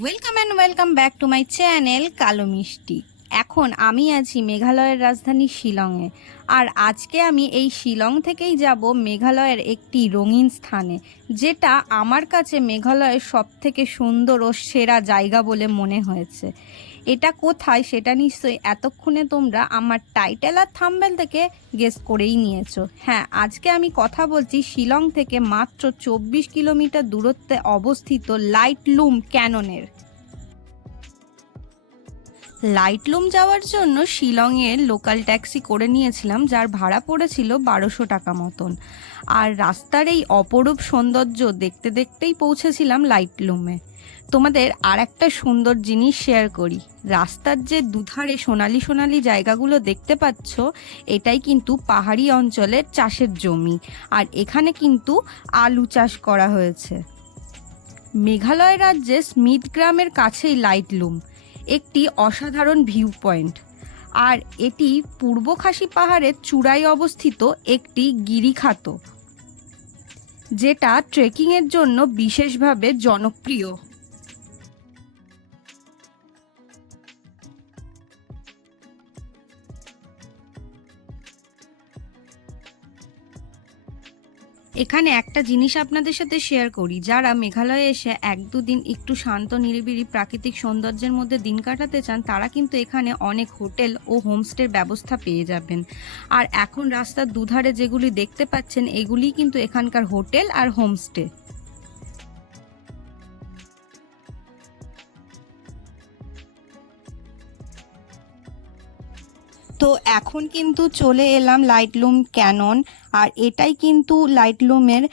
Welcome and welcome back to my channel কালো মিষ্টি এখন আমি আছি মেঘালয়ের রাজধানী শিলংয়ে। আর আজকে আমি এই শিলং থেকেই যাব মেঘালয়ের একটি রঙিন স্থানে, যেটা আমার কাছে মেঘালয়ের সব থেকে সুন্দর ও সেরা জায়গা বলে মনে হয়েছে। এটা কোথায় সেটা নিশ্চয়ই এতক্ষণে তোমরা আমার টাইটেল আর থাম্বেল থেকে গেস করেই নিয়েছো। হ্যাঁ আজকে আমি কথা বলছি শিলং থেকে মাত্র চব্বিশ কিলোমিটার দূরত্বে অবস্থিত লাইটলুম ক্যাননের। লাইটলুম যাওয়ার জন্য শিলংয়ের লোকাল ট্যাক্সি করে নিয়েছিলাম, যার ভাড়া পড়েছিল বারোশো টাকা মতন। আর রাস্তার এই অপরূপ সৌন্দর্য দেখতে দেখতেই পৌঁছেছিলাম লাইটলুমে। তোমাদের আর একটা সুন্দর জিনিস শেয়ার করি। রাস্তার যে দুধারে সোনালি সোনালি জায়গাগুলো দেখতে পাচ্ছ, এটাই কিন্তু পাহাড়ি অঞ্চলের চাষের জমি। আর এখানে কিন্তু আলু চাষ করা হয়েছে। মেঘালয় রাজ্যে স্মিথ গ্রামের কাছেই লাইটলুম একটি অসাধারণ ভিউ পয়েন্ট আর এটি পূর্ব খাসি পাহাড়ের চূড়ায় অবস্থিত একটি গিরিখাত, যেটা ট্রেকিংয়ের জন্য বিশেষভাবে জনপ্রিয়। এখানে একটা জিনিস আপনাদের সাথে শেয়ার করি। যারা মেঘালয়ে এসে এক দুদিন একটু শান্ত, নিরিবিলি প্রাকৃতিক সৌন্দর্যের মধ্যে দিন কাটাতে চান, তারা কিন্তু এখানে অনেক হোটেল ও হোমস্টের ব্যবস্থা পেয়ে যাবেন। আর এখন রাস্তার দুধারে যেগুলি দেখতে পাচ্ছেন, এগুলি কিন্তু এখানকার হোটেল আর হোমস্টে। তো এখন কিন্তু চলে এলাম লাইটলুম ক্যানন আর এটাই কিন্তু লাইটলুমের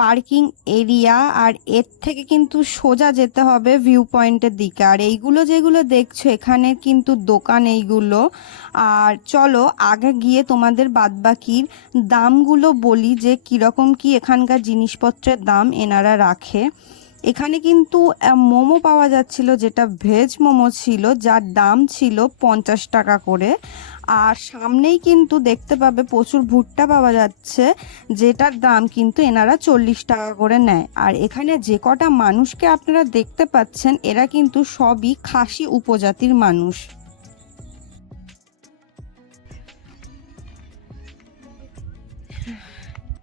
পার্কিং এরিয়া আর এর থেকে কিন্তু সোজা যেতে হবে ভিউ পয়েন্টের দিকে। আর এইগুলো যেগুলো দেখছ, এখানে কিন্তু দোকান এইগুলো। আর চলো, আগে গিয়ে তোমাদের বাদবাকির দামগুলো বলি যে কীরকম কি এখানকার জিনিসপত্রের দাম এনারা রাখে। এখানে কিন্তু মোমো পাওয়া যাচ্ছিল, যেটা ভেজ মোমো ছিল, যার দাম ছিল পঞ্চাশ টাকা করে। আর সামনেই কিন্তু দেখতে পাবে প্রচুর ভুট্টা পাওয়া যাচ্ছে, যেটার দাম কিন্তু এনারা চল্লিশ টাকা করে নেয়। আর এখানে যে কটা মানুষকে আপনারা দেখতে পাচ্ছেন, এরা কিন্তু সবই খাসি উপজাতির মানুষ।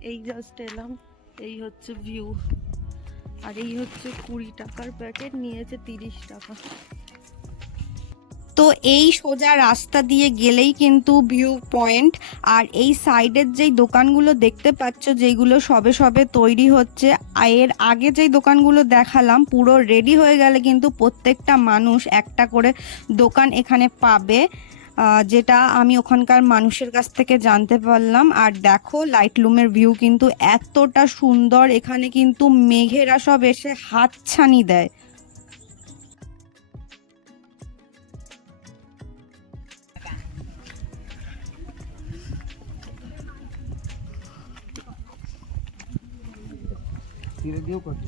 এই জাস্ট এলাম, এই হচ্ছে ভিউ আর এই হচ্ছে কুড়ি টাকার প্যাকেট নিয়েছে তিরিশ টাকা। তো এই সোজা রাস্তা দিয়ে গেলেই কিন্তু ভিউ পয়েন্ট আর এই সাইডের যেই দোকানগুলো দেখতে পাচ্ছ, যেইগুলো সবে সবে তৈরি হচ্ছে এর আগে যেই দোকানগুলো দেখালাম, পুরো রেডি হয়ে গেলে কিন্তু প্রত্যেকটা মানুষ একটা করে দোকান এখানে পাবে যেটা আমি ওখানকার মানুষের কাছ থেকে জানতে পারলাম। আর দেখো লাইটলুমের ভিউ কিন্তু এতটা সুন্দর, এখানে কিন্তু মেঘেরা সব এসে হাতছানি দেয়। ধীরে দিয়েও করছি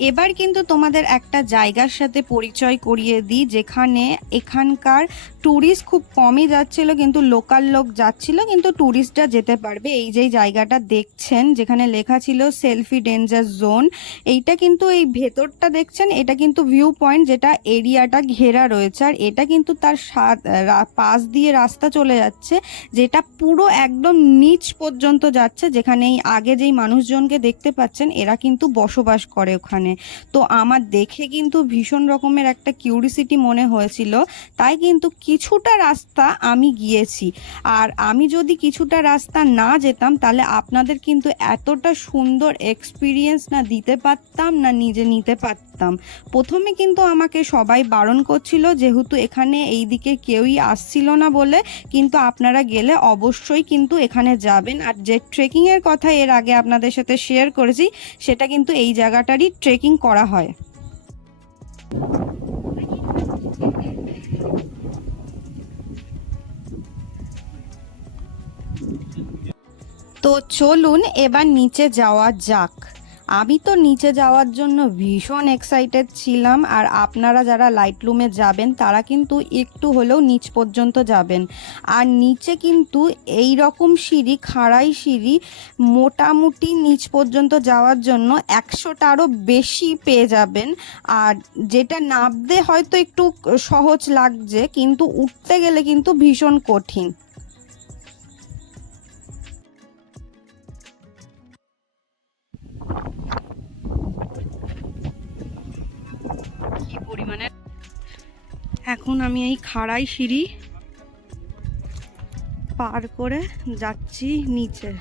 এবার কিন্তু তোমাদের একটা জায়গার সাথে পরিচয় করিয়ে দিই যেখানে এখানকার ট্যুরিস্ট খুব কমই যাচ্ছিল, কিন্তু লোকাল লোক যাচ্ছিল, কিন্তু ট্যুরিস্টরা যেতে পারবে। এই যে জায়গাটা দেখছেন, যেখানে লেখা ছিল সেলফি ডেঞ্জার জোন এইটা কিন্তু এই ভেতরটা দেখছেন, এটা কিন্তু ভিউ পয়েন্ট যেটা এরিয়াটা ঘেরা রয়েছে। আর এটা কিন্তু তার পাশ দিয়ে রাস্তা চলে যাচ্ছে, যেটা পুরো একদম নিচ পর্যন্ত যাচ্ছে যেখানে এই আগে যেই মানুষজনকে দেখতে পাচ্ছেন, এরা কিন্তু বসবাস করে ওখানে। তো আমার দেখে কিন্তু ভীষণ রকমের একটা কিউরিসিটি মনে হয়েছিল। তাই কিন্তু কিছুটা রাস্তা আমি গিয়েছি। আর আমি যদি কিছুটা রাস্তা না যেতাম, তাহলে আপনাদের কিন্তু এতটা সুন্দর এক্সপিরিয়েন্স না দিতে পারতাম, না নিজে নিতে পারতাম। প্রথমে কিন্তু আমাকে সবাই বারণ করছিল, যেহেতু এখানে এই দিকে কেউই আসছিল না বলে, কিন্তু আপনারা গেলে অবশ্যই কিন্তু এখানে যাবেন। আর যে ট্রেকিংয়ের কথা এর আগে আপনাদের সাথে শেয়ার করেছি, সেটা কিন্তু এই জায়গাটারই ট্রেকিং করা হয়। তো চলুন এবার নিচে যাওয়া যাক। আমি তো নিচে যাওয়ার জন্য ভীষণ এক্সাইটেড ছিলাম আর আপনারা যারা লাইট রুমে যাবেন, তারা কিন্তু একটু হলেও নিচ পর্যন্ত যাবেন। আর নিচে কিন্তু এই রকম সিঁড়ি, খাড়াই সিঁড়ি, মোটামুটি নিচ পর্যন্ত যাওয়ার জন্য একশোটারও বেশি পেয়ে যাবেন। আর যেটা নামতে হয়তো একটু সহজ লাগছে, কিন্তু উঠতে গেলে কিন্তু ভীষণ কঠিন। এখন আমি এই খাড়াই সিঁড়ি পার করে যাচ্ছি নিচে।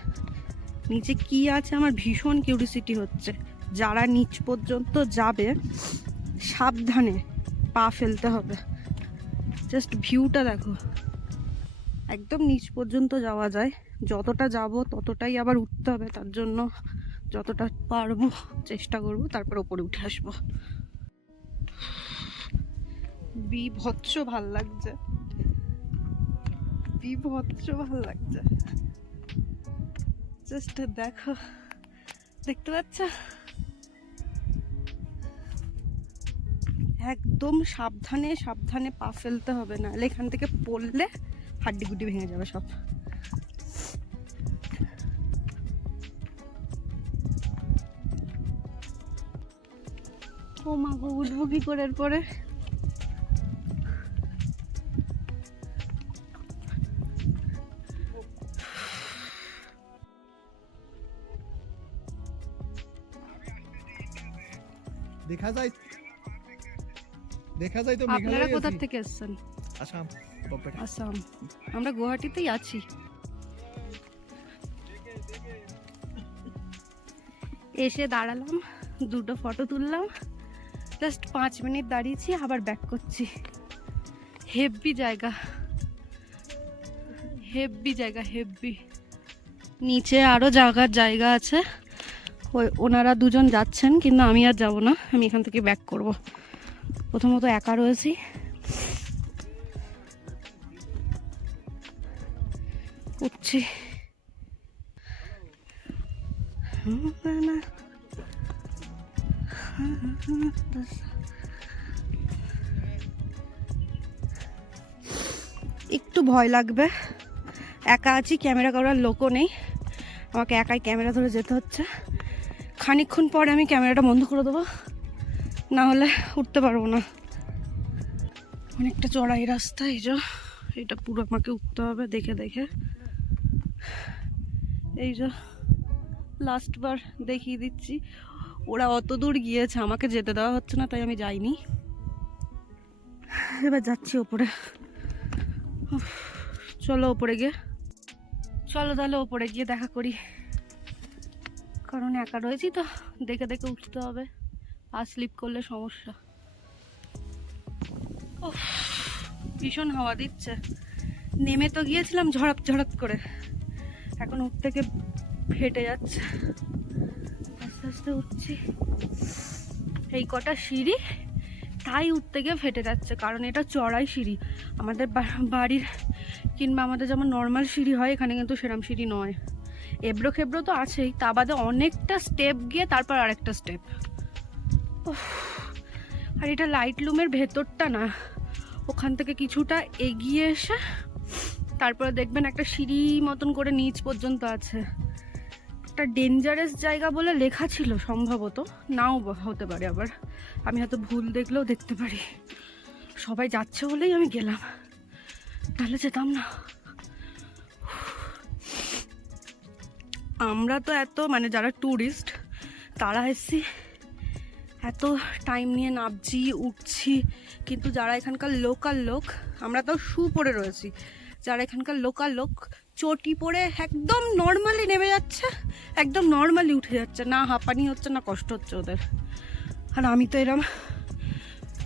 নিচে কি আছে? আমার ভীষণ কিউরিসিটি হচ্ছে। যারা নিচ পর্যন্ত যাবে, সাবধানে পা ফেলতে হবে। জাস্ট ভিউটা দেখো। একদম নিচ পর্যন্ত যাওয়া যায়। যতটা যাব ততটাই আবার উঠতে হবে, তার জন্য যতটা পারব চেষ্টা করব, তারপর ওপরে উঠে আসব। বিভৎস ভালো লাগছে। বিভৎস ভালো লাগছে। জাস্ট দেখো। দেখতে পাচ্ছ? একদম সাবধানে সাবধানে পা ফেলতে হবে না। এখান থেকে পড়লে হাড্ডি গুড্ডি ভেঙে যাবে সব। ও উঠবো কি করে দেখা যায় দেখা যায় তো আপনারা কোথা থেকে এসেছেন? আসাম আসাম। আমরা গুয়াহাটিতেই আছি। এসে দাঁড়ালাম দুটো ফটো তুললাম। জাস্ট পাঁচ মিনিট দাঁড়িয়েছি, আবার ব্যাক করছি। হেভি জায়গা। হেভি জায়গা হেভি নিচে আরও জায়গার জায়গা আছে। ওই ওনারা দুজন যাচ্ছেন, কিন্তু আমি আর যাব না, আমি এখান থেকে ব্যাক করব। প্রথমত একা রয়েছি। উঠছি। একটু ভয় লাগবে। একা আছি, ক্যামেরা করার লোকও নেই। আমাকে একাই ক্যামেরা ধরে যেতে হচ্ছে। খানিকক্ষণ পরে আমি ক্যামেরাটা বন্ধ করে দেবো। না হলে উঠতে পারব না। অনেকটা চড়াই রাস্তা এই যে। এটা পুরো আমাকে উঠতে হবে দেখে দেখে। এই যে লাস্টবার দেখিয়ে দিচ্ছি। ওরা অত দূর গিয়েছে আমাকে যেতে দেওয়া হচ্ছে না তাই আমি যাইনি। এবার যাচ্ছি ওপরে। চলো ওপরে গিয়ে। চলো তাহলে ওপরে গিয়ে দেখা করি। কারণ একা রয়েছি তো দেখে দেখে উঠতে হবে। পা স্লিপ করলে সমস্যা। উফ, ভীষণ হাওয়া দিচ্ছে। নেমে তো গিয়েছিলাম ঝড়াপ ঝড়াপ করে। এখন উঠ থেকে ফেটে যাচ্ছে। আস্তে উঠছি এই কটা সিঁড়ি, তাই উঠতে গিয়ে ফেটে যাচ্ছে, কারণ এটা চড়াই সিঁড়ি। আমাদের বাড়ির কিংবা আমাদের যেমন নর্মাল সিঁড়ি হয়, এখানে কিন্তু সেরম সিঁড়ি নয়। এবড়ো খেবড়ো তো আছেই, তা বাদে অনেকটা স্টেপ গিয়ে তারপর আরেকটা স্টেপ আর এটা লাইট লুমের ভেতরটা না। ওখান থেকে কিছুটা এগিয়ে এসে, তারপরে দেখবেন একটা সিঁড়ি মতন করে নিচ পর্যন্ত আছে। একটা ডেঞ্জারাস জায়গা বলে লেখা ছিল সম্ভবত। নাও হতে পারে আবার। আমি হয়তো ভুল দেখলেও দেখতে পারি। সবাই যাচ্ছে বলেই আমি গেলাম। তাহলে যেতাম না। আমরা তো এত মানে যারা ট্যুরিস্ট তারা এসছি। এত টাইম নিয়ে নামছি, উঠছি। কিন্তু যারা এখানকার লোকাল লোক, আমরা তো শু পরে রয়েছি। যারা এখানকার লোকাল লোক, চটি পরে একদম নর্মালি নেমে যাচ্ছে। একদম নর্মালি উঠে যাচ্ছে না হাঁপানি হচ্ছে না কষ্ট হচ্ছে ওদের। আর আমি তো এরম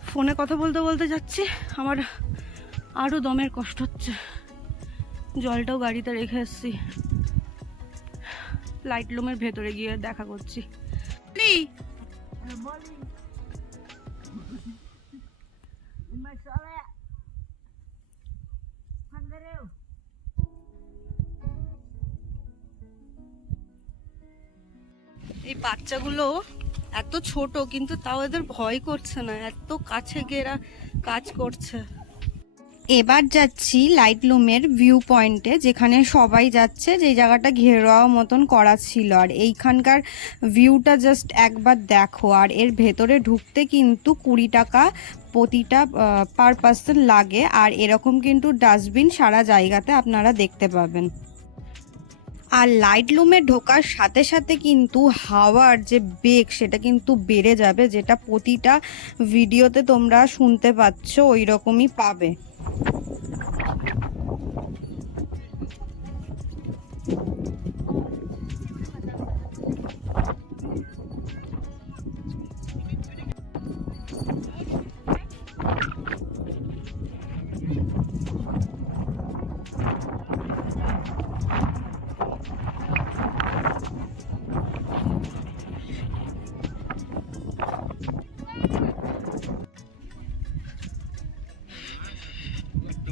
ফোনে কথা বলতে বলতে যাচ্ছি আমার আরও দমের কষ্ট হচ্ছে। জলটাও গাড়িতে রেখে এসছি লাইট লুমের ভেতরে গিয়ে দেখা করছি। এই বাচ্চাগুলো এত ছোট, কিন্তু তাও এদের ভয় করছে না। এত কাছে গেরা কাজ করছে। এবার যাচ্ছি লাইট লুমের ভিউ পয়েন্টে যেখানে সবাই যাচ্ছে, যে জায়গাটা ঘেরোয়া মতন করা ছিল। আর এইখানকার ভিউটা জাস্ট একবার দেখো। আর এর ভেতরে ঢুকতে কিন্তু কুড়ি টাকা প্রতিটা পার পার্সন লাগে। আর এরকম কিন্তু ডাস্টবিন সারা জায়গাতে আপনারা দেখতে পাবেন। আর লাইট লুমে ঢোকার সাথে সাথে কিন্তু হাওয়ার যে বেগ সেটা কিন্তু বেড়ে যাবে, যেটা প্রতিটা ভিডিওতে তোমরা শুনতে পাচ্ছ ওই রকমই পাবে।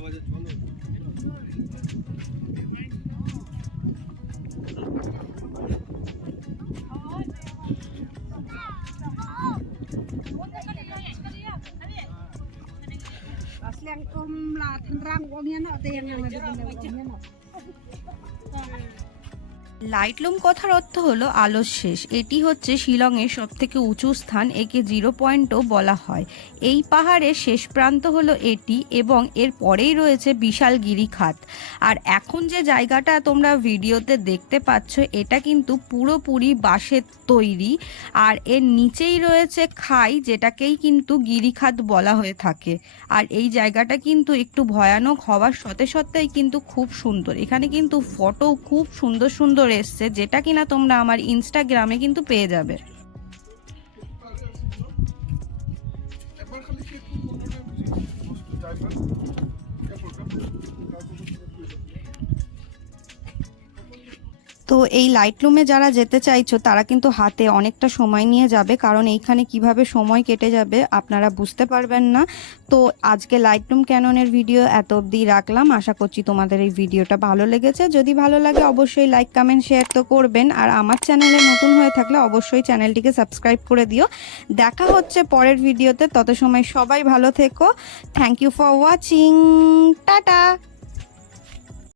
বাজে চলো Hãy subscribe cho kênh Ghiền Mì Gõ Để লাইটলুম কথার অর্থ হলো আলোর শেষ। এটি হচ্ছে শিলংয়ের সব থেকে উঁচু স্থান, একে জিরো পয়েন্টও বলা হয়। এই পাহাড়ের শেষ প্রান্ত হলো এটি এবং এর পরেই রয়েছে বিশাল গিরিখাত। আর এখন যে জায়গাটা তোমরা ভিডিওতে দেখতে পাচ্ছ, এটা কিন্তু পুরোপুরি বাঁশের তৈরি। আর এর নিচেই রয়েছে খাই, যেটাকেই কিন্তু গিরিখাত বলা হয়ে থাকে। আর এই জায়গাটা কিন্তু একটু ভয়ানক হওয়ার সাথে সত্ত্বেই কিন্তু খুব সুন্দর। এখানে কিন্তু ফটো খুব সুন্দর সুন্দর এসছে যেটা কিনা তোমরা আমার ইনস্টাগ্রামে কিন্তু পেয়ে যাবে। তো এই লাইট রুমে যারা যেতে চাইছো, তারা কিন্তু হাতে অনেকটা সময় নিয়ে যাবে। কারণ এইখানে কীভাবে সময় কেটে যাবে আপনারা বুঝতে পারবেন না। তো আজকে লাইট রুম ক্যাননের ভিডিও এত অবধি রাখলাম। আশা করছি তোমাদের এই ভিডিওটা ভালো লেগেছে। যদি ভালো লাগে, অবশ্যই লাইক কমেন্ট শেয়ার তো করবেন। আর আমার চ্যানেলে নতুন হয়ে থাকলে অবশ্যই চ্যানেলটিকে সাবস্ক্রাইব করে দিও। দেখা হচ্ছে পরের ভিডিওতে তত সময় সবাই ভালো থেকো। Thank you for watching tata!